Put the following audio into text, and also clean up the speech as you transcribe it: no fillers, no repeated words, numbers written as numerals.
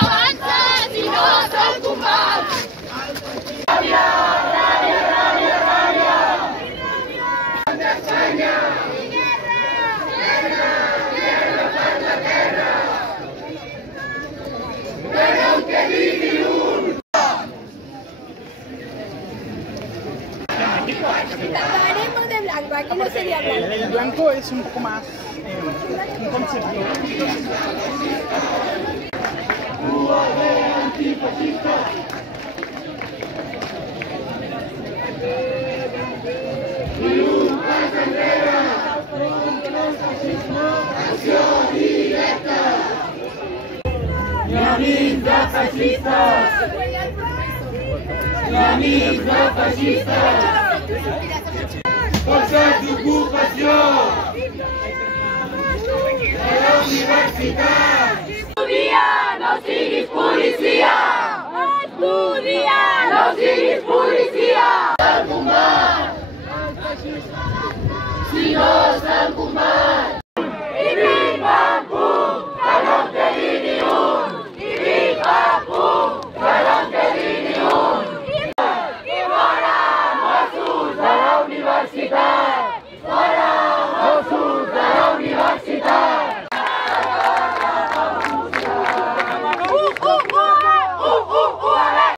Avança, si no som combats! Ràbia, ràbia, ràbia, ràbia! Espanya! Guerra, guerra per la terra! Però que digui un! Hablaremos de blanco, aquí no sería blanco. El blanco es un poco más un concepto. Amics de feixistes! Amics de feixistes! Forces d'ocupació! De la universitat! Estudia, no siguis policia! Estudia, no siguis policia!